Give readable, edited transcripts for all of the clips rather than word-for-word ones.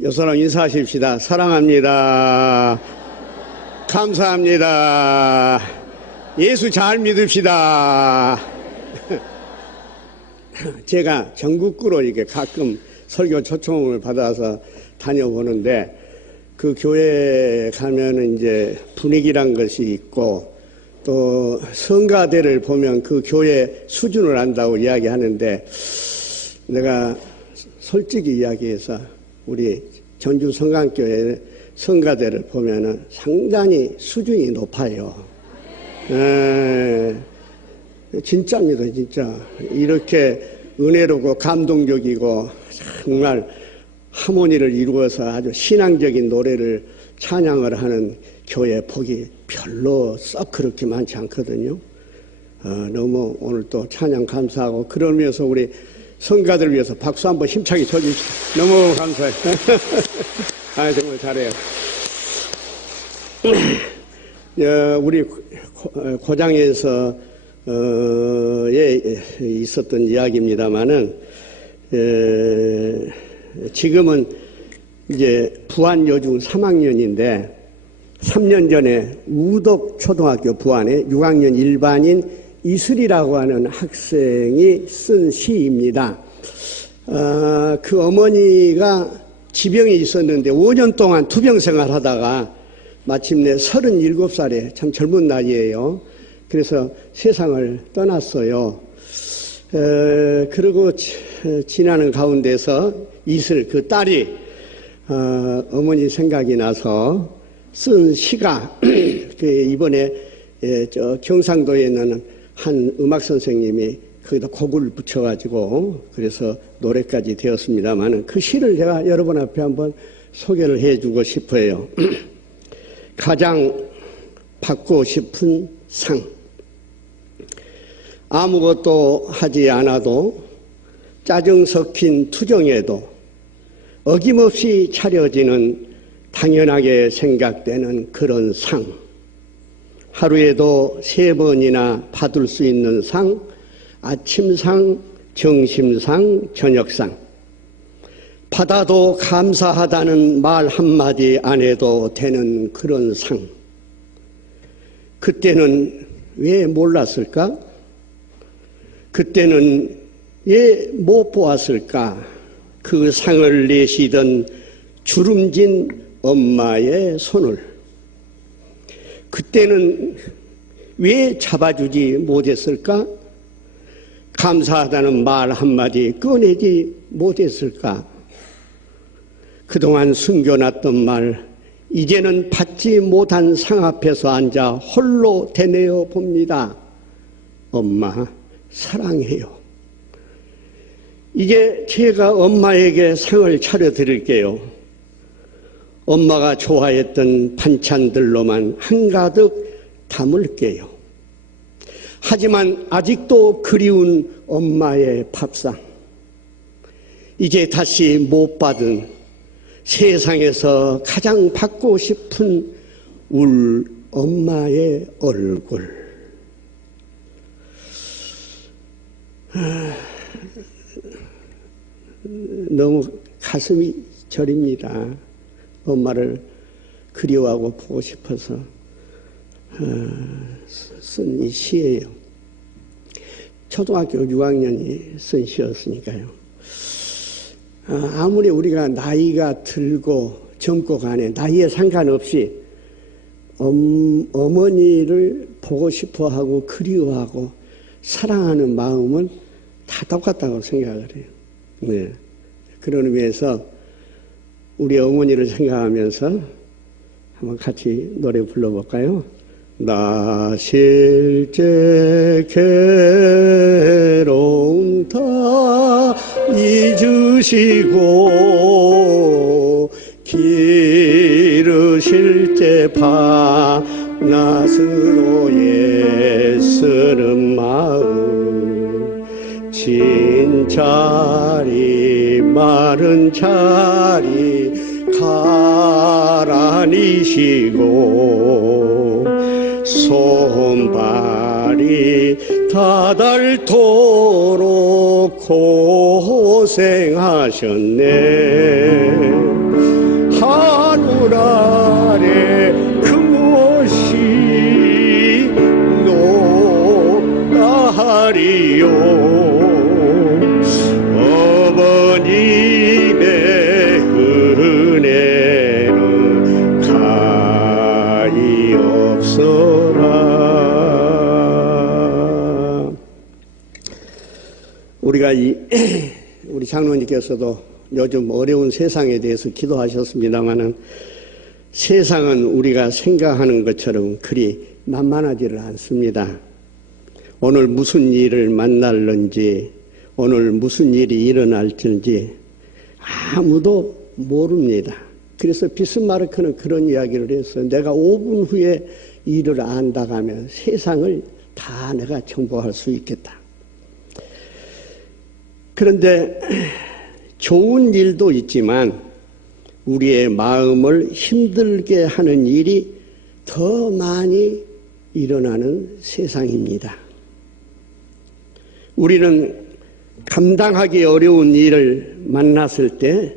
여서랑 인사하십시다. 사랑합니다. 감사합니다. 예수 잘 믿읍시다. 제가 전국구로 이렇게 가끔 설교 초청을 받아서 다녀보는데, 그 교회에 가면은 이제 분위기란 것이 있고, 또 성가대를 보면 그 교회 수준을 안다고 이야기하는데, 내가 솔직히 이야기해서 우리 전주 성강교회 성가대를 보면은 상당히 수준이 높아요. 진짜입니다, 진짜. 이렇게 은혜롭고 감동적이고 정말 하모니를 이루어서 아주 신앙적인 노래를 찬양을 하는 교회 복이 별로 썩 그렇게 많지 않거든요. 너무 오늘 또 찬양 감사하고, 그러면서 우리 성가들을 위해서 박수 한번 힘차게 쳐주십시오. 너무 감사해요. 아, 정말 잘해요. 우리 고장에서 있었던 이야기입니다만은, 지금은 이제 부안여중 3학년인데 3년 전에 우덕초등학교 부안에 6학년 일반인 이슬이라고 하는 학생이 쓴 시입니다. 그 어머니가 지병이 있었는데 5년 동안 투병 생활하다가 마침내 37살에 참 젊은 나이에요. 그래서 세상을 떠났어요. 그리고 지나는 가운데서 이슬, 그 딸이 어머니 생각이 나서 쓴 시가 이번에 저 경상도에 있는 한 음악 선생님이 거기다 곡을 붙여가지고 그래서 노래까지 되었습니다만, 그 시를 제가 여러분 앞에 한번 소개를 해주고 싶어요. 가장 받고 싶은 상. 아무것도 하지 않아도 짜증 섞인 투정에도 어김없이 차려지는 당연하게 생각되는 그런 상. 하루에도 3번이나 받을 수 있는 상, 아침상, 점심상, 저녁상. 받아도 감사하다는 말 한마디 안 해도 되는 그런 상. 그때는 왜 몰랐을까? 그때는 왜 못 보았을까? 그 상을 내시던 주름진 엄마의 손을. 그때는 왜 잡아주지 못했을까? 감사하다는 말 한마디 꺼내지 못했을까? 그동안 숨겨놨던 말, 이제는 받지 못한 상 앞에서 앉아 홀로 되뇌어 봅니다. 엄마, 사랑해요. 이제 제가 엄마에게 상을 차려드릴게요. 엄마가 좋아했던 반찬들로만 한가득 담을게요. 하지만 아직도 그리운 엄마의 밥상. 이제 다시 못 받은 세상에서 가장 받고 싶은 울 엄마의 얼굴. 너무 가슴이 저립니다. 엄마를 그리워하고 보고 싶어서 쓴 이 시예요. 초등학교 6학년이 쓴 시였으니까요. 아무리 우리가 나이가 들고 젊고 간에 나이에 상관없이 어머니를 보고 싶어하고 그리워하고 사랑하는 마음은 다 똑같다고 생각을 해요. 네. 그런 의미에서 우리 어머니를 생각하면서 한번 같이 노래 불러볼까요? 나 실제 괴로움 다 잊으시고 기르실 때 밤낮으로 애쓰는 마음 진 자리 마른 자리 가라니시고 손발이 다닳도록 고생하셨네. 하늘 아래 그 무엇이 높다하리요. 어머님의 은혜는 가히 없어라. 우리가 우리 장로님께서도 요즘 어려운 세상에 대해서 기도하셨습니다마는 세상은 우리가 생각하는 것처럼 그리 만만하지를 않습니다. 오늘 무슨 일을 만날는지, 오늘 무슨 일이 일어날지 아무도 모릅니다. 그래서 비스마르크는 그런 이야기를 했어요. 내가 5분 후에 일을 안다고 하면 세상을 다 내가 정복할 수 있겠다. 그런데 좋은 일도 있지만 우리의 마음을 힘들게 하는 일이 더 많이 일어나는 세상입니다. 우리는 감당하기 어려운 일을 만났을 때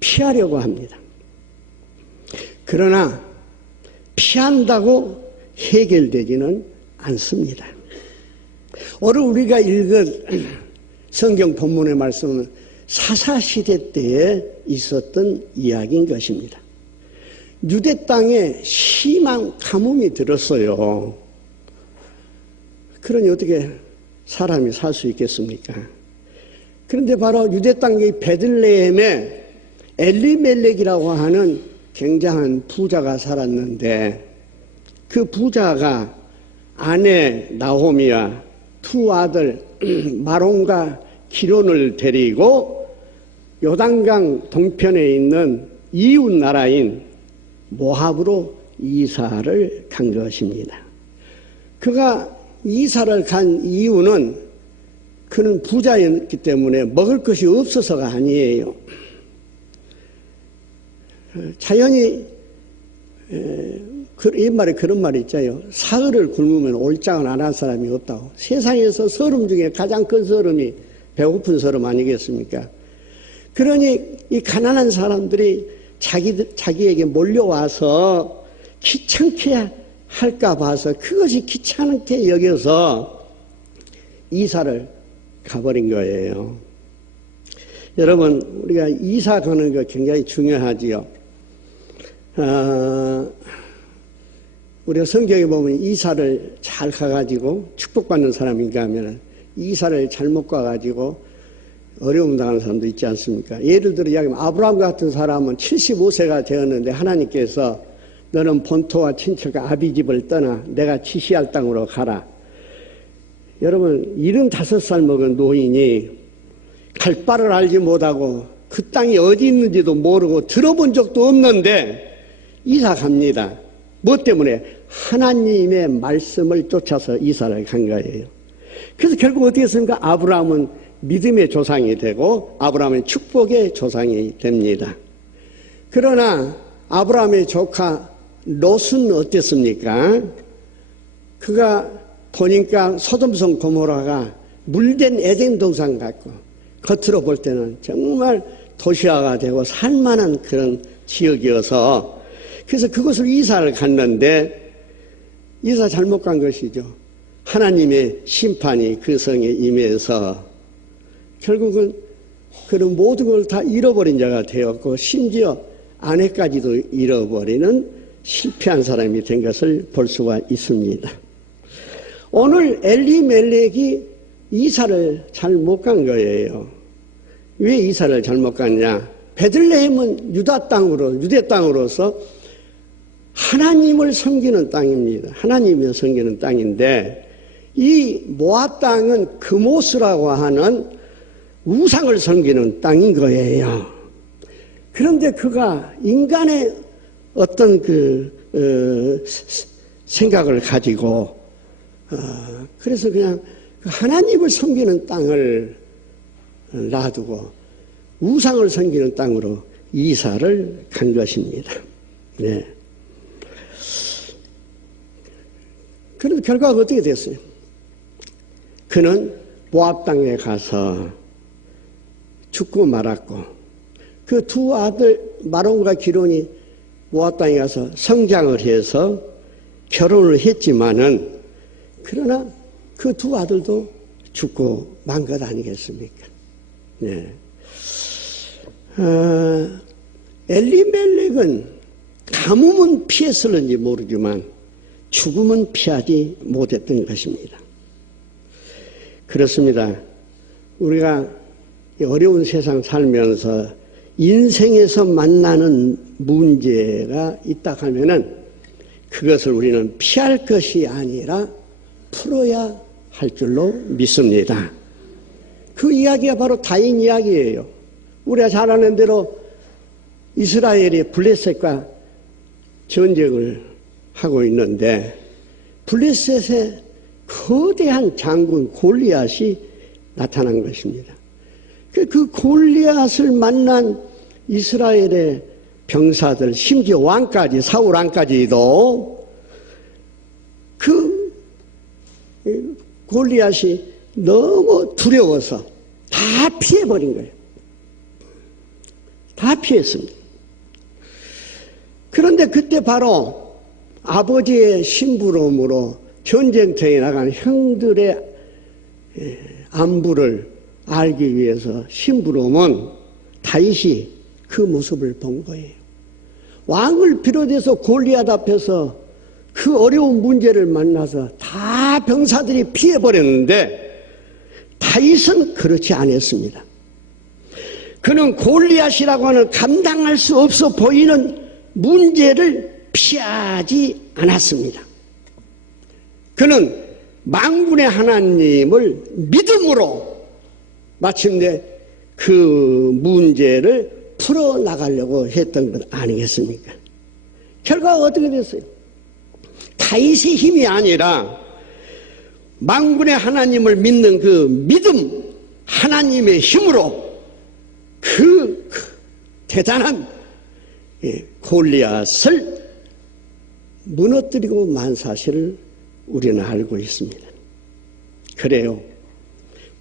피하려고 합니다. 그러나 피한다고 해결되지는 않습니다. 오늘 우리가 읽은 성경 본문의 말씀은 사사시대 때에 있었던 이야기인 것입니다. 유대 땅에 심한 가뭄이 들었어요. 그러니 어떻게 사람이 살 수 있겠습니까? 그런데 바로 유대 땅의 베들레헴에 엘리멜렉이라고 하는 굉장한 부자가 살았는데 그 부자가 아내 나호미와 두 아들 마론과 기론을 데리고 요단강 동편에 있는 이웃 나라인 모압으로 이사를 간 것입니다. 그가 이사를 간 이유는 그는 부자였기 때문에 먹을 것이 없어서가 아니에요. 자연히 옛말에 그런 말이 있잖아요. 사흘을 굶으면 올장을 안 한 사람이 없다고. 세상에서 서름 중에 가장 큰 서름이 배고픈 서름 아니겠습니까? 그러니 이 가난한 사람들이 자기에게 몰려와서 귀찮게 할까 봐서 그것이 귀찮게 여겨서 이사를 가버린 거예요. 여러분, 우리가 이사 가는 거 굉장히 중요하지요. 우리가 성경에 보면 이사를 잘 가가지고 축복받는 사람인가 하면 이사를 잘못 가가지고 어려움 당하는 사람도 있지 않습니까? 예를 들어 이야기하면 아브라함 같은 사람은 75세가 되었는데 하나님께서 너는 본토와 친척과 아비집을 떠나 내가 지시할 땅으로 가라. 여러분 75살 먹은 노인이 갈 바를 알지 못하고 그 땅이 어디 있는지도 모르고 들어본 적도 없는데 이사 갑니다. 뭐 때문에? 하나님의 말씀을 쫓아서 이사를 간 거예요. 그래서 결국 어떻게 했습니까? 아브라함은 믿음의 조상이 되고 아브라함은 축복의 조상이 됩니다. 그러나 아브라함의 조카 롯은 어땠습니까? 그가 보니까 소돔성 고모라가 물된 에덴 동산 같고 겉으로 볼 때는 정말 도시화가 되고 살만한 그런 지역이어서 그래서 그곳을 이사를 갔는데 이사 잘못 간 것이죠. 하나님의 심판이 그 성에 임해서 결국은 그런 모든 걸 다 잃어버린 자가 되었고 심지어 아내까지도 잃어버리는 실패한 사람이 된 것을 볼 수가 있습니다. 오늘 엘리멜렉이 이사를 잘 못 간 거예요. 왜 이사를 잘못 갔냐? 베들레헴은 유대 땅으로서 하나님을 섬기는 땅입니다. 하나님을 섬기는 땅인데 이 모압 땅은 그모스라고 하는 우상을 섬기는 땅인 거예요. 그런데 그가 인간의 어떤 생각을 가지고 그래서 그냥 하나님을 섬기는 땅을 놔두고 우상을 섬기는 땅으로 이사를 간 것입니다. 네. 그런데 결과가 어떻게 됐어요? 그는 모압 땅에 가서 죽고 말았고, 그 두 아들 마론과 기론이 모압 땅에 가서 성장을 해서 결혼을 했지만은, 그러나 그 두 아들도 죽고 만 것 아니겠습니까? 네. 엘리멜렉은 가뭄은 피했을는지 모르지만 죽음은 피하지 못했던 것입니다. 그렇습니다. 우리가 어려운 세상 살면서 인생에서 만나는 문제가 있다 하면은 그것을 우리는 피할 것이 아니라 풀어야 할 줄로 믿습니다. 그 이야기가 바로 다윈 이야기예요. 우리가 잘 아는 대로 이스라엘이 블레셋과 전쟁을 하고 있는데, 블레셋의 거대한 장군 골리앗이 나타난 것입니다. 그 골리앗을 만난 이스라엘의 병사들, 심지어 왕까지, 사울 왕까지도 그 골리앗이 너무 두려워서 다 피해버린 거예요. 다 피했습니다. 그런데 그때 바로 아버지의 심부름으로 전쟁터에 나간 형들의 안부를 알기 위해서 심부름은 다윗이 그 모습을 본 거예요. 왕을 비롯해서 골리앗 앞에서 그 어려운 문제를 만나서 다 병사들이 피해버렸는데 다윗은 그렇지 않았습니다. 그는 골리앗이라고 하는 감당할 수 없어 보이는 문제를 피하지 않았습니다. 그는 만군의 하나님을 믿음으로 마침내 그 문제를 풀어나가려고 했던 것 아니겠습니까? 결과가 어떻게 됐어요? 다윗의 힘이 아니라 만군의 하나님을 믿는 그 믿음, 하나님의 힘으로 그 대단한 골리앗을 무너뜨리고 만 사실을 우리는 알고 있습니다. 그래요.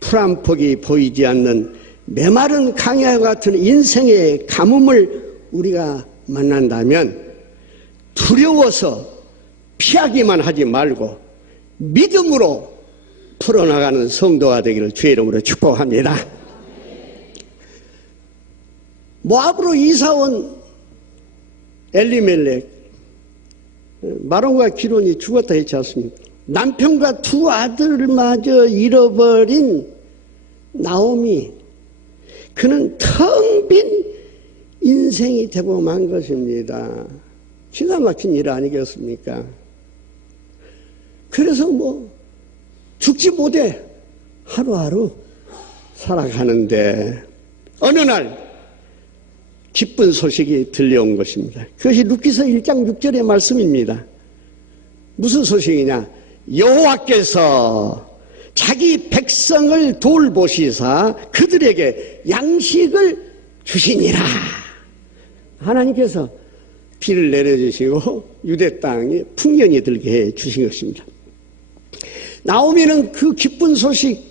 풀 한 폭이 보이지 않는 메마른 강야 같은 인생의 가뭄을 우리가 만난다면 두려워서 피하기만 하지 말고 믿음으로 풀어나가는 성도가 되기를 주의 이름으로 축복합니다. 모압으로 이사온 엘리멜렉, 마론과 기론이 죽었다 했지 않습니까? 남편과 두 아들마저 잃어버린 나오미, 그는 텅 빈 인생이 되고 만 것입니다. 기가 막힌 일 아니겠습니까? 그래서 죽지 못해 하루하루 살아가는데 어느 날 기쁜 소식이 들려온 것입니다. 그것이 루키서 1장 6절의 말씀입니다. 무슨 소식이냐? 여호와께서 자기 백성을 돌보시사 그들에게 양식을 주시니라. 하나님께서 비를 내려주시고 유대 땅에 풍년이 들게 해 주신 것입니다. 나오미는 그 기쁜 소식,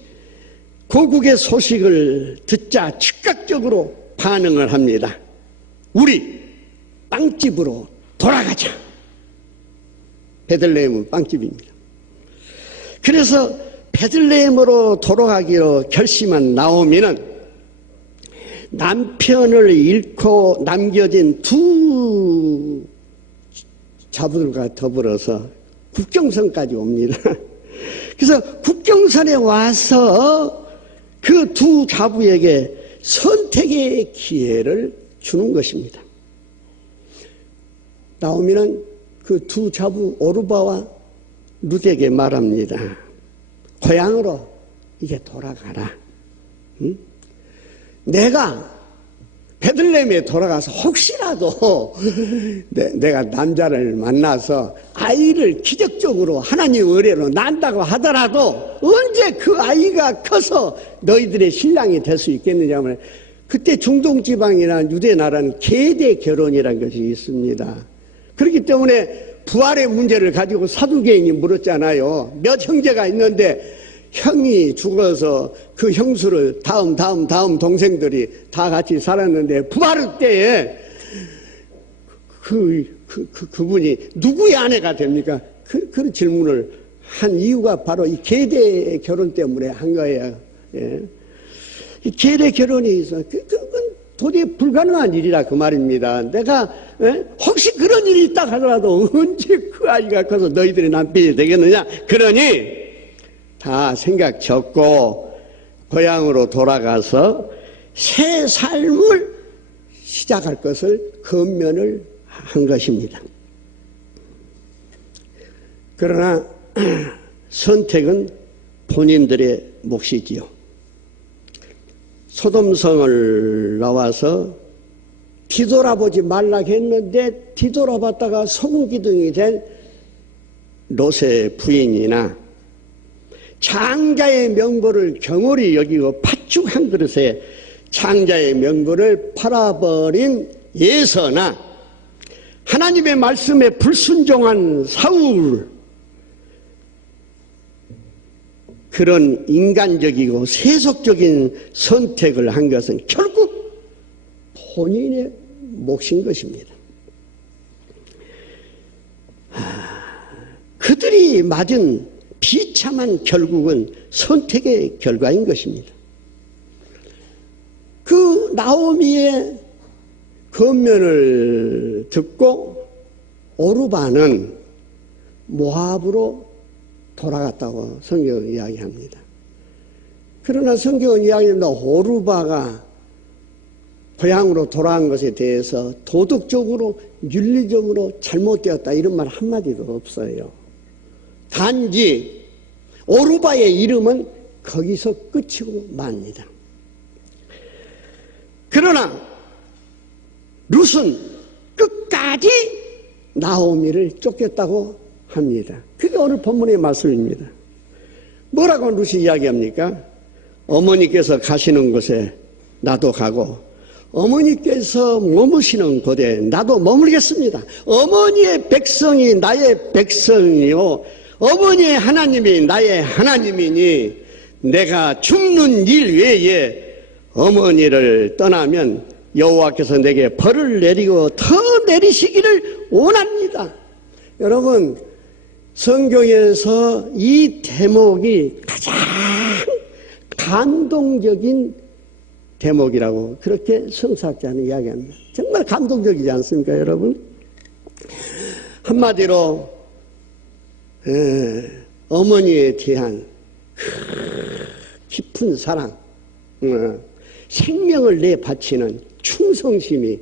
고국의 소식을 듣자 즉각적으로 반응을 합니다. 우리 빵집으로 돌아가자. 베들레헴은 빵집입니다. 그래서 베들레헴으로 돌아가기로 결심한 나오미는 남편을 잃고 남겨진 두 자부들과 더불어서 국경선까지 옵니다. 그래서 국경선에 와서 그 두 자부에게 선택의 기회를 주는 것입니다. 나오미는 그 두 자부 오르바와 룻에게 말합니다. 고향으로 이제 돌아가라. 응? 내가 베들레헴에 돌아가서 혹시라도 내가 남자를 만나서 아이를 기적적으로 하나님 의뢰로 낳는다고 하더라도 언제 그 아이가 커서 너희들의 신랑이 될 수 있겠느냐 하면, 그때 중동지방이나 유대나라는 계대 결혼이라는 것이 있습니다. 그렇기 때문에 부활의 문제를 가지고 사두개인이 물었잖아요. 몇 형제가 있는데 형이 죽어서 그 형수를 다음 동생들이 다 같이 살았는데 부활할 때에 그분이 누구의 아내가 됩니까? 그런 질문을 한 이유가 바로 이 계대 결혼 때문에 한 거예요. 예. 이 계대 결혼이 있어. 그건 도저히 불가능한 일이라 그 말입니다. 내가 혹시 그런 일이 있다 하더라도 언제 그 아이가 커서 너희들의 남편이 되겠느냐? 그러니 다 생각 접고 고향으로 돌아가서 새 삶을 시작할 것을 권면을 한 것입니다. 그러나 선택은 본인들의 몫이지요. 소돔성을 나와서 뒤돌아보지 말라 했는데 뒤돌아봤다가 소금기둥이 된 롯의 부인이나 장자의 명분을 경홀히 여기고 팥죽 한 그릇에 장자의 명분을 팔아버린 예서나 하나님의 말씀에 불순종한 사울, 그런 인간적이고 세속적인 선택을 한 것은 결국 본인의 몫인 것입니다. 그들이 맞은 비참한 결국은 선택의 결과인 것입니다. 그 나오미의 권면을 듣고 오르바는 모압으로 돌아갔다고 성경은 이야기합니다. 그러나 성경은 이야기합니다. 오르바가 고향으로 돌아간 것에 대해서 도덕적으로 윤리적으로 잘못되었다 이런 말 한마디도 없어요. 단지 오르바의 이름은 거기서 끝이고 맙니다. 그러나 룻은 끝까지 나오미를 쫓겼다고 합니다. 그게 오늘 본문의 말씀입니다. 뭐라고 룻이 이야기합니까? 어머니께서 가시는 곳에 나도 가고 어머니께서 머무시는 곳에 나도 머물겠습니다. 어머니의 백성이 나의 백성이요 어머니의 하나님이 나의 하나님이니 내가 죽는 일 외에 어머니를 떠나면 여호와께서 내게 벌을 내리고 더 내리시기를 원합니다. 여러분, 성경에서 이 대목이 가장 감동적인 대목이라고 그렇게 성사학자는 이야기합니다. 정말 감동적이지 않습니까, 여러분? 한마디로 어머니에 대한 깊은 사랑, 생명을 내바치는 충성심이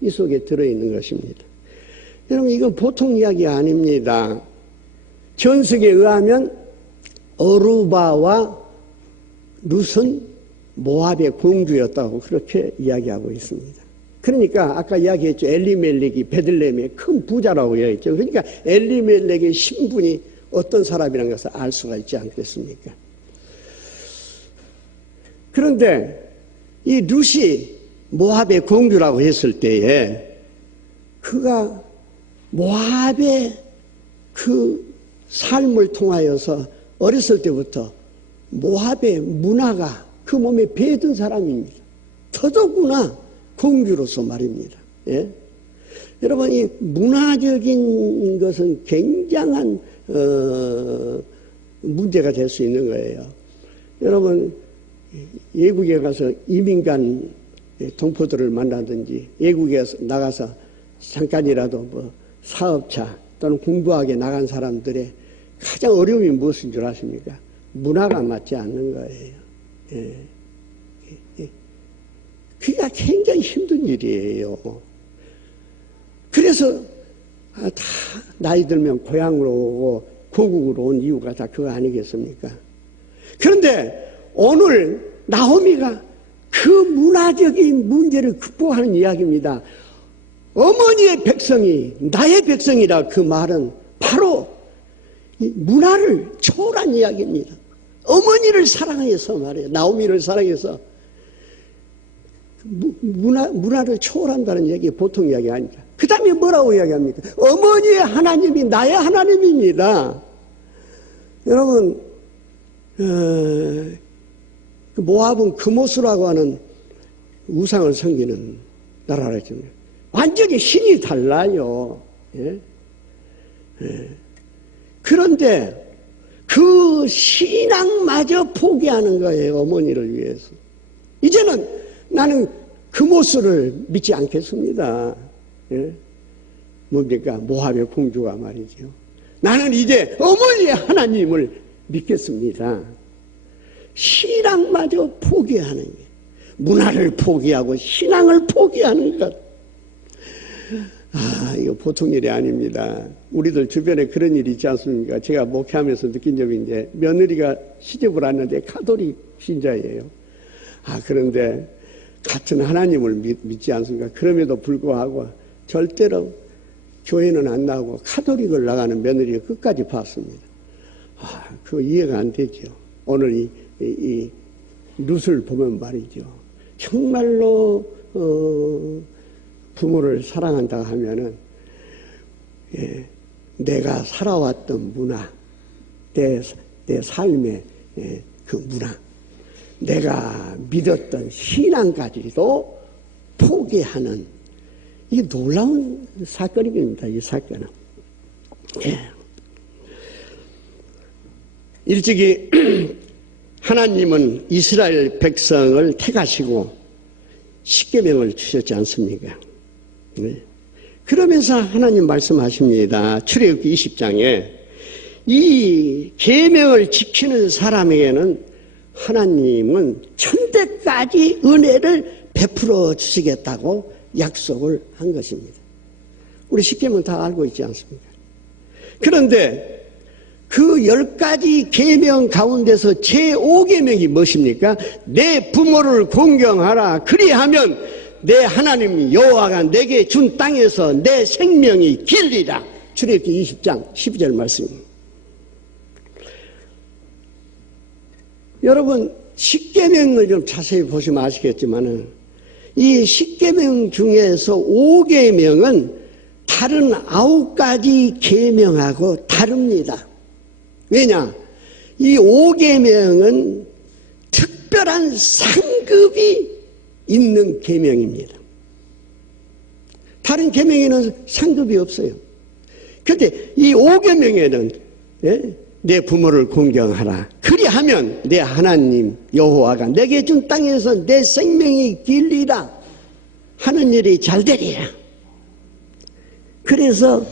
이 속에 들어있는 것입니다. 여러분, 이건 보통 이야기 아닙니다. 전석에 의하면 오르바와 룻은 모압의 공주였다고 그렇게 이야기하고 있습니다. 그러니까 아까 이야기했죠. 엘리멜렉이 베들레헴의 큰 부자라고 이야기했죠. 그러니까 엘리멜렉의 신분이 어떤 사람이라는 것을 알 수가 있지 않겠습니까? 그런데 이 룻이 모압의 공주라고 했을 때에 그가 모압의 그 삶을 통하여서 어렸을 때부터 모압의 문화가 그 몸에 배든 사람입니다. 더더구나 공주로서 말입니다. 예? 여러분, 이 문화적인 것은 굉장한 문제가 될 수 있는 거예요. 여러분, 외국에 가서 이민간 동포들을 만나든지 외국에 나가서 잠깐이라도 뭐 사업차 또는 공부하게 나간 사람들의 가장 어려움이 무엇인 줄 아십니까? 문화가 맞지 않는 거예요. 예. 그게 굉장히 힘든 일이에요. 그래서 다 나이 들면 고향으로 오고 고국으로 온 이유가 다 그거 아니겠습니까? 그런데 오늘 나오미가 그 문화적인 문제를 극복하는 이야기입니다. 어머니의 백성이 나의 백성이라 그 말은 바로 이 문화를 초월한 이야기입니다. 어머니를 사랑해서 말이에요. 나오미를 사랑해서 문화를 초월한다는 얘기 보통 이야기 아닙니다. 그 다음에 뭐라고 이야기합니까? 어머니의 하나님이 나의 하나님입니다. 여러분, 모압은 그모스라고 하는 우상을 섬기는 나라라죠. 완전히 신이 달라요. 예? 예. 그런데 그 신앙마저 포기하는 거예요. 어머니를 위해서. 이제는 나는 그모스를 믿지 않겠습니다. 예? 뭡니까? 모압의 공주가 말이죠. 나는 이제 어머니의 하나님을 믿겠습니다. 신앙마저 포기하는 게, 문화를 포기하고 신앙을 포기하는 것. 이거 보통 일이 아닙니다. 우리들 주변에 그런 일이 있지 않습니까? 제가 목회하면서 느낀 점이 이제 며느리가 시집을 왔는데 가톨릭 신자예요. 그런데 같은 하나님을 믿지 않습니까? 그럼에도 불구하고 절대로 교회는 안 나오고 카톨릭을 나가는 며느리가 끝까지 봤습니다. 그거 이해가 안 되죠. 오늘 이 룻을 보면 말이죠. 정말로 부모를 사랑한다 하면은 내가 살아왔던 문화, 내 삶의 그 문화, 내가 믿었던 신앙까지도 포기하는 이 놀라운 사건입니다. 이 사건은. 일찍이 하나님은 이스라엘 백성을 택하시고 십계명을 주셨지 않습니까? 그러면서 하나님 말씀하십니다. 출애굽기 20장에 이 계명을 지키는 사람에게는 하나님은 천대까지 은혜를 베풀어 주시겠다고 약속을 한 것입니다. 우리 십계명 다 알고 있지 않습니까? 그런데 그 10가지 계명 가운데서 제5계명이 무엇입니까? 내 부모를 공경하라. 그리하면 내 하나님 여호와가 내게 준 땅에서 내 생명이 길리라. 출애굽기 20장 12절 말씀입니다. 여러분 십계명을 좀 자세히 보시면 아시겠지만은 이 십계명 중에서 5계명은 다른 9가지 계명하고 다릅니다. 왜냐? 이 5계명은 특별한 상급이 있는 계명입니다. 다른 계명에는 상급이 없어요. 그런데 이 5계명에는 내 부모를 공경하라. 그리하면 내 하나님 여호와가 내게 준 땅에서 내 생명이 길리라. 하는 일이 잘 되리라. 그래서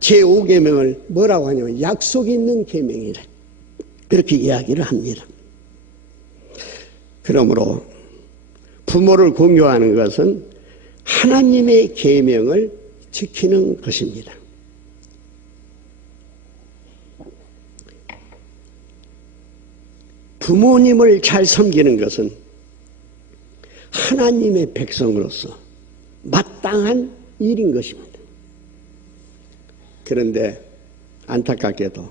제5계명을 뭐라고 하냐면 약속 있는 계명이라. 그렇게 이야기를 합니다. 그러므로 부모를 공경하는 것은 하나님의 계명을 지키는 것입니다. 부모님을 잘 섬기는 것은 하나님의 백성으로서 마땅한 일인 것입니다. 그런데 안타깝게도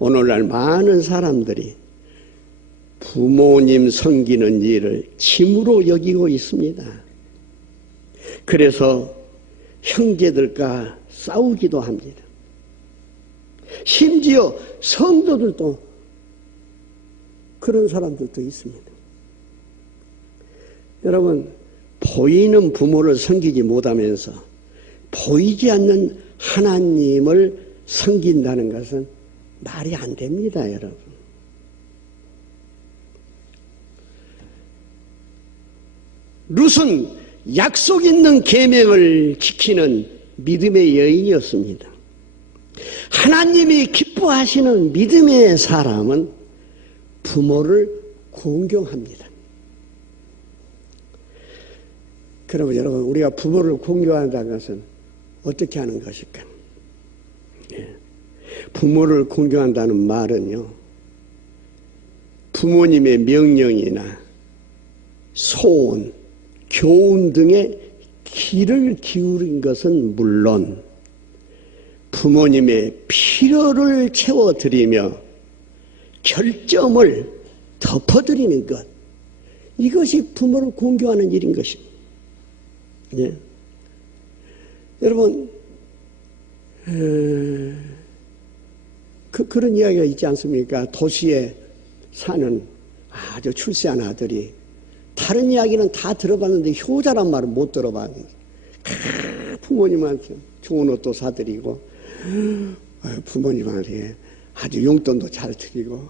오늘날 많은 사람들이 부모님 섬기는 일을 짐으로 여기고 있습니다. 그래서 형제들과 싸우기도 합니다. 심지어 성도들도 그런 사람들도 있습니다. 여러분, 보이는 부모를 섬기지 못하면서 보이지 않는 하나님을 섬긴다는 것은 말이 안 됩니다, 여러분. 룻은 약속 있는 계명을 지키는 믿음의 여인이었습니다. 하나님이 기뻐하시는 믿음의 사람은 부모를 공경합니다. 그러면 여러분, 우리가 부모를 공경한다는 것은 어떻게 하는 것일까? 부모를 공경한다는 말은요, 부모님의 명령이나 소원, 교훈 등에 귀를 기울인 것은 물론 부모님의 필요를 채워드리며 결점을 덮어드리는 것, 이것이 부모를 공경하는 일인 것입니다. 예. 여러분, 그런 이야기가 있지 않습니까? 도시에 사는 아주 출세한 아들이, 다른 이야기는 다 들어봤는데 효자란 말은 못 들어봤는데 부모님한테 좋은 옷도 사드리고 부모님한테 아주 용돈도 잘 드리고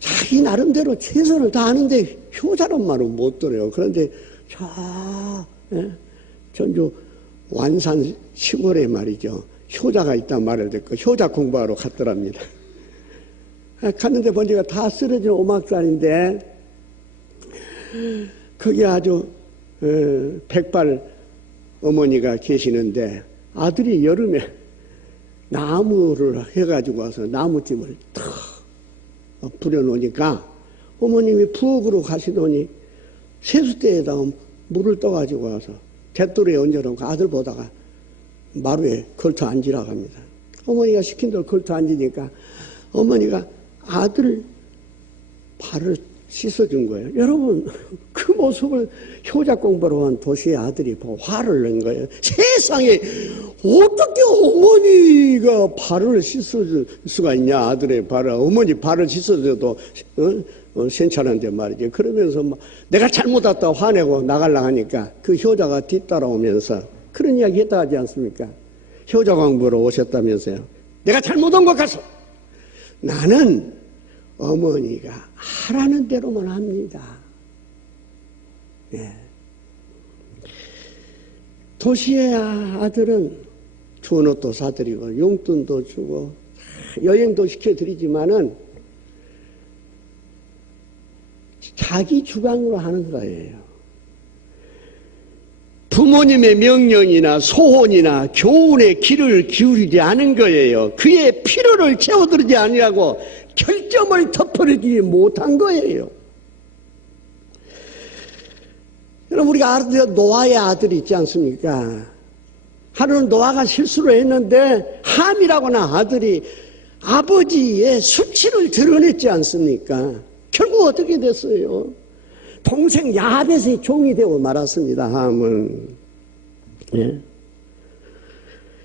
자기 나름대로 최선을 다하는데 효자란 말은 못 들어요. 그런데 저 전주 완산 시골에 말이죠, 효자가 있단 말을 듣고 효자 공부하러 갔더랍니다. 갔는데 보니까 다 쓰러진 오막산인데 거기 아주 백발 어머니가 계시는데 아들이 여름에 나무를 해가지고 와서 나무찜을 탁 부려놓으니까 어머님이 부엌으로 가시더니 세숫대에다가 물을 떠가지고 와서 잿돌에 얹어놓고 아들 보다가 마루에 걸터 앉으라고 합니다. 어머니가 시킨 대로 걸터 앉으니까 어머니가 아들 발을 씻어준 거예요. 여러분, 그 모습을 효자 공부로 한 도시의 아들이 보고 화를 낸 거예요. 세상에 어떻게 어머니가 발을 씻어줄 수가 있냐, 아들의 발을. 어머니 발을 씻어줘도 괜찮은데 말이죠. 그러면서 막 내가 잘못했다고 화내고 나가려고 하니까 그 효자가 뒤따라오면서 그런 이야기 했다 하지 않습니까? 효자 공부로 오셨다면서요. 내가 잘못한 것 같소. 나는 어머니가 하라는 대로만 합니다. 예. 도시의 아들은 좋은 옷도 사드리고 용돈도 주고 여행도 시켜드리지만은 자기 주관으로 하는 거예요. 부모님의 명령이나 소원이나 교훈에 귀를 기울이지 않은 거예요. 그의 필요를 채워드리지 아니하고 결점을 덮어내지 못한 거예요. 여러분, 우리가 노아의 아들이 있지 않습니까? 하루는 노아가 실수를 했는데 함이라고나 아들이 아버지의 수치를 드러냈지 않습니까? 결국 어떻게 됐어요? 동생 야벳의 종이 되고 말았습니다. 함은. 예?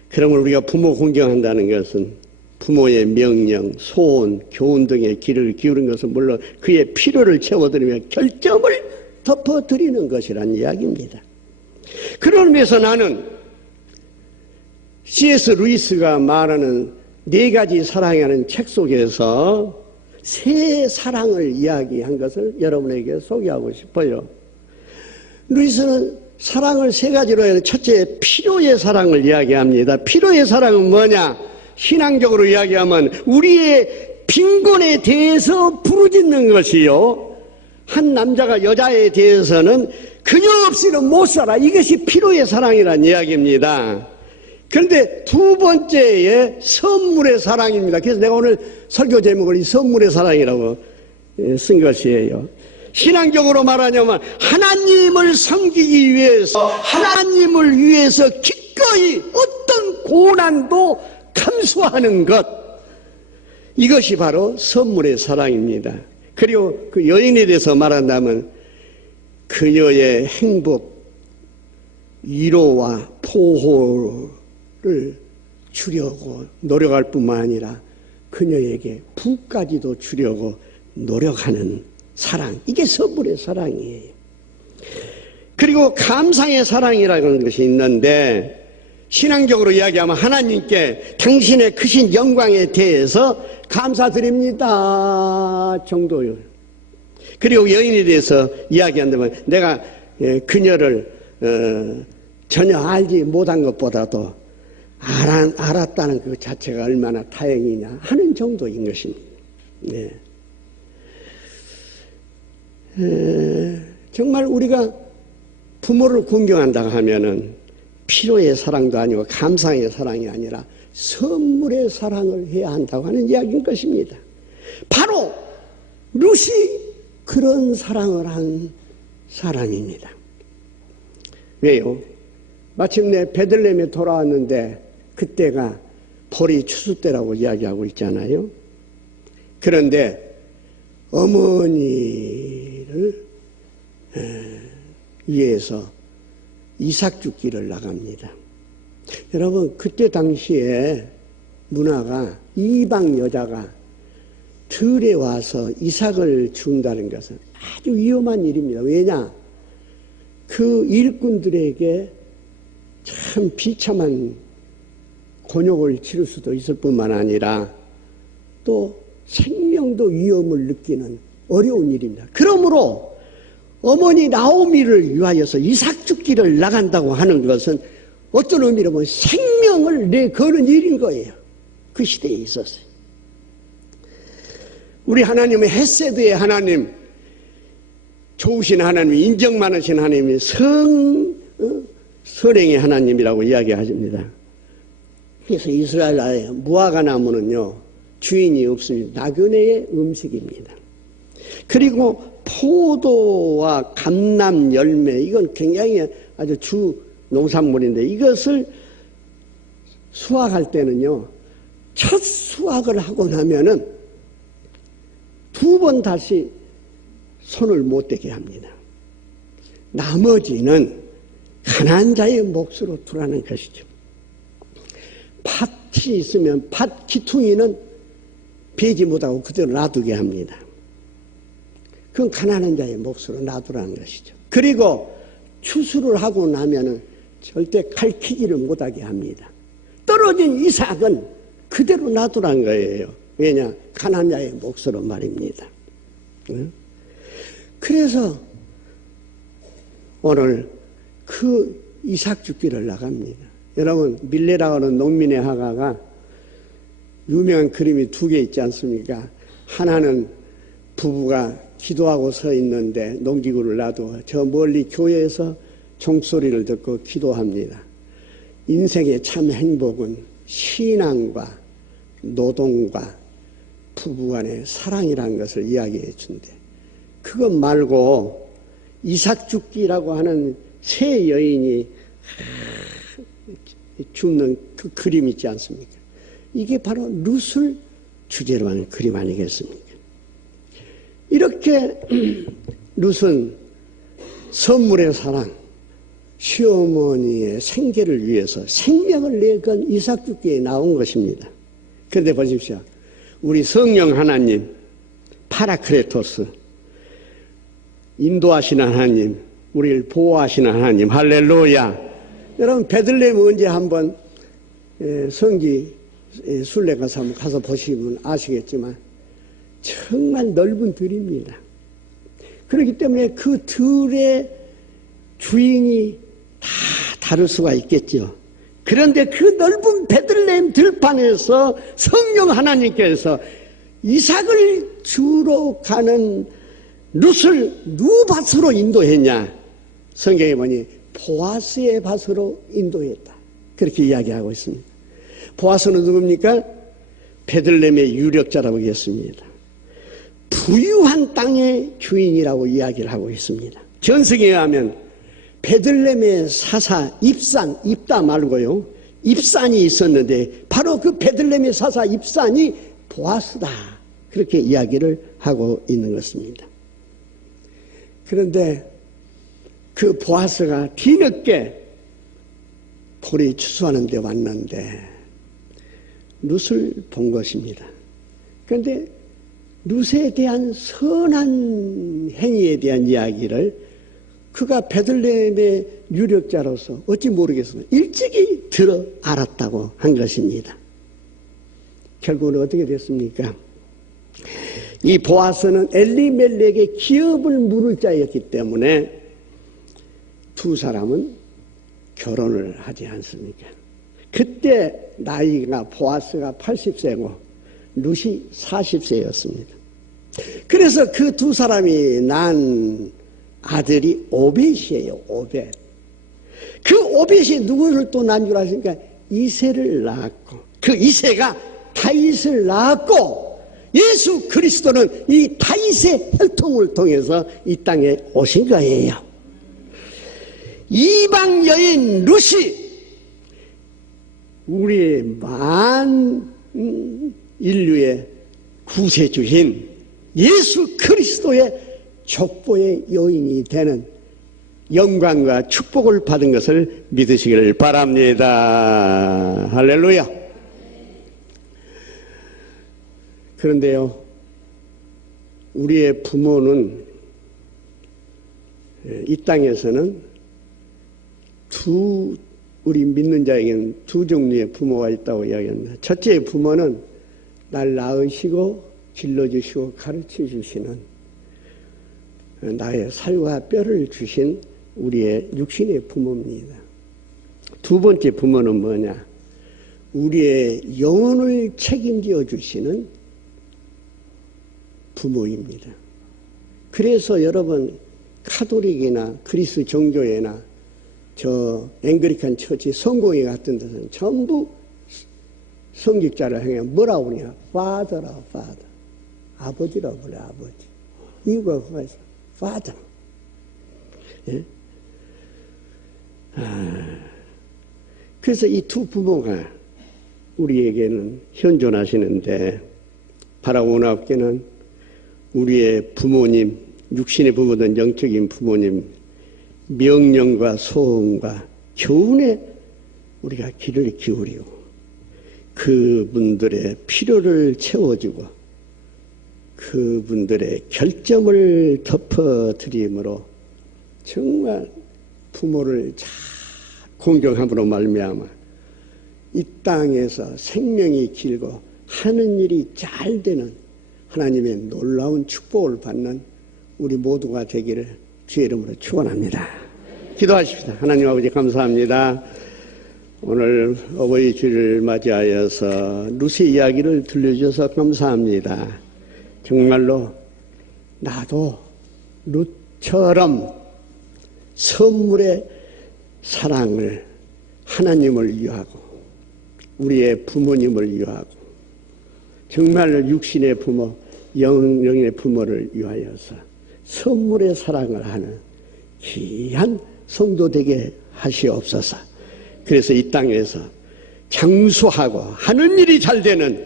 그러면 우리가 부모 공경한다는 것은 부모의 명령, 소원, 교훈 등에 귀를 기울인 것은 물론 그의 필요를 채워드리며 결점을 덮어드리는 것이란 이야기입니다. 그런 의미에서 나는 C.S. 루이스가 말하는 4가지 사랑이라는 책 속에서 새 사랑을 이야기한 것을 여러분에게 소개하고 싶어요. 루이스는 사랑을 3가지로 해서 첫째, 필요의 사랑을 이야기합니다. 필요의 사랑은 뭐냐? 신앙적으로 이야기하면 우리의 빈곤에 대해서 부르짖는 것이요, 한 남자가 여자에 대해서는 그녀 없이는 못 살아. 이것이 필요의 사랑이란 이야기입니다. 그런데 2번째의 선물의 사랑입니다. 그래서 내가 오늘 설교 제목을 이 선물의 사랑이라고 쓴 것이에요. 신앙적으로 말하자면 하나님을 섬기기 위해서, 하나님을 위해서 기꺼이 어떤 고난도 감수하는 것, 이것이 바로 선물의 사랑입니다. 그리고 그 여인에 대해서 말한다면 그녀의 행복, 위로와 보호를 주려고 노력할 뿐만 아니라 그녀에게 부까지도 주려고 노력하는 사랑, 이게 선물의 사랑이에요. 그리고 감상의 사랑이라는 것이 있는데, 신앙적으로 이야기하면 하나님께 당신의 크신 영광에 대해서 감사드립니다 정도요. 그리고 여인에 대해서 이야기한다면 내가 그녀를 전혀 알지 못한 것보다도 알았다는 그 자체가 얼마나 다행이냐 하는 정도인 것입니다. 네. 정말 우리가 부모를 공경한다고 하면은 필요의 사랑도 아니고 감상의 사랑이 아니라 선물의 사랑을 해야 한다고 하는 이야기인 것입니다. 바로 룻이 그런 사랑을 한 사람입니다. 왜요? 마침내 베들레헴에 돌아왔는데 그때가 보리 추수 때라고 이야기하고 있잖아요. 그런데 어머니를 위해서 이삭 죽기를 나갑니다. 여러분, 그때 당시에 문화가 이방 여자가 들에 와서 이삭을 준다는 것은 아주 위험한 일입니다. 왜냐? 그 일꾼들에게 참 비참한 곤욕을 치를 수도 있을 뿐만 아니라 또 생명도 위험을 느끼는 어려운 일입니다. 그러므로 어머니 나오미를 위하여서 이삭 죽기를 나간다고 하는 것은 어떤 의미로 보면 생명을 내거는 일인 거예요. 그 시대에 있었어요. 우리 하나님은 헤세드의 하나님, 좋으신 하나님, 인정 많으신 하나님이 선행의 하나님이라고 이야기하십니다. 그래서 이스라엘 나라에 무화과 나무는요, 주인이 없습니다. 나그네의 음식입니다. 그리고 포도와 감람 열매, 이건 굉장히 아주 주 농산물인데 이것을 수확할 때는요, 첫 수확을 하고 나면은 2번 다시 손을 못 대게 합니다. 나머지는 가난한 자의 몫으로 두라는 것이죠. 밭이 있으면 밭 기퉁이는 베지 못하고 그대로 놔두게 합니다. 그건 가난한 자의 몫으로 놔두라는 것이죠. 그리고 추수를 하고 나면은 절대 칼키지를 못하게 합니다. 떨어진 이삭은 그대로 놔두란 거예요. 왜냐? 가난한 자의 몫으로 말입니다. 그래서 오늘 그 이삭 죽기를 나갑니다. 여러분, 밀레라고 하는 농민의 화가가 유명한 그림이 2개 있지 않습니까? 하나는 부부가 기도하고 서 있는데 농기구를 놔두고 저 멀리 교회에서 종소리를 듣고 기도합니다. 인생의 참 행복은 신앙과 노동과 부부간의 사랑이라는 것을 이야기해 준대. 그것 말고 이삭 죽기라고 하는 세 여인이 죽는 그 그림 있지 않습니까? 이게 바로 룻을 주제로 하는 그림 아니겠습니까? 이렇게 룻은 선물의 사랑, 시어머니의 생계를 위해서 생명을 내건 이삭 죽기에 나온 것입니다. 그런데 보십시오. 우리 성령 하나님, 파라크레토스, 인도하시는 하나님, 우리를 보호하시는 하나님, 할렐루야. 여러분, 베들레헴 언제 한번 성지 순례 가서 보시면 아시겠지만 정말 넓은 들입니다. 그렇기 때문에 그 들의 주인이 다 다를 수가 있겠죠. 그런데 그 넓은 베들레헴 들판에서 성령 하나님께서 이삭을 주러 가는 룻을 누구 밭으로 인도했냐? 성경에 보니 보아스의 밭으로 인도했다. 그렇게 이야기하고 있습니다. 보아스는 누굽니까? 베들레헴의 유력자라고 했습니다. 부유한 땅의 주인이라고 이야기를 하고 있습니다. 전승에 의하면 베들레헴의 사사 입다 말고요, 입산이 있었는데 바로 그 베들레헴의 사사 입산이 보아스다. 그렇게 이야기를 하고 있는 것입니다. 그런데 그 보아스가 뒤늦게 볼이 추수하는 데 왔는데 룻을 본 것입니다. 그런데 룻에 대한 선한 행위에 대한 이야기를 그가 베들레헴의 유력자로서 어찌 모르겠습니다. 일찍이 들어 알았다고 한 것입니다. 결국은 어떻게 됐습니까? 이 보아스는 엘리멜렉의 기업을 물을 자였기 때문에 두 사람은 결혼을 하지 않습니까? 그때 나이가 보아스가 80세고 룻이 40세였습니다. 그래서 그 두 사람이 난 아들이 오벳이에요. 오벳. 그 오벳이 누구를 또 난 줄 아십니까? 이새를 낳았고 그 이새가 다윗을 낳았고 예수 그리스도는 이 다윗의 혈통을 통해서 이 땅에 오신 거예요. 이방 여인 룻이 우리의 만 인류의 구세주인 예수 그리스도의 족보의 여인이 되는 영광과 축복을 받은 것을 믿으시기를 바랍니다. 할렐루야. 그런데요, 우리의 부모는 이 땅에서는 우리 믿는 자에게는 두 종류의 부모가 있다고 이야기합니다. 첫째의 부모는 날 낳으시고 길러주시고 가르쳐주시는 나의 살과 뼈를 주신 우리의 육신의 부모입니다. 두 번째 부모는 뭐냐? 우리의 영혼을 책임져 주시는 부모입니다. 그래서 여러분 카톨릭이나 그리스 종교회나 저 앵글리칸 처치 성공회 같은 데서는 전부 성직자를 향해 뭐라고 그러냐? Father라고 Father. 아버지라고 그래 아버지. 이유가 그거죠. Father. 예? 그래서 이 두 부모가 우리에게는 현존하시는데 바라오나옵게는 우리의 부모님, 육신의 부모든 영적인 부모님 명령과 소원과 교훈에 우리가 귀를 기울이고 그분들의 필요를 채워주고 그분들의 결점을 덮어드림으로 정말 부모를 잘 공경함으로 말미암아 이 땅에서 생명이 길고 하는 일이 잘 되는 하나님의 놀라운 축복을 받는 우리 모두가 되기를 주의 이름으로 축원합니다. 기도하십시다. 하나님 아버지 감사합니다. 오늘 어버이 주일을 맞이하여서 루시 이야기를 들려주셔서 감사합니다. 정말로 나도 룻처럼 선물의 사랑을 하나님을 위하고 우리의 부모님을 위하고 정말 육신의 부모, 영의 부모를 위하여서 선물의 사랑을 하는 귀한 성도 되게 하시옵소서. 그래서 이 땅에서 장수하고 하는 일이 잘 되는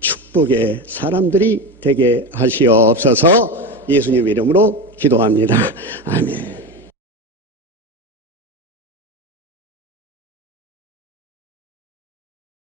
축복의 사람들이 되게 하시옵소서. 예수님 이름으로 기도합니다. 아멘.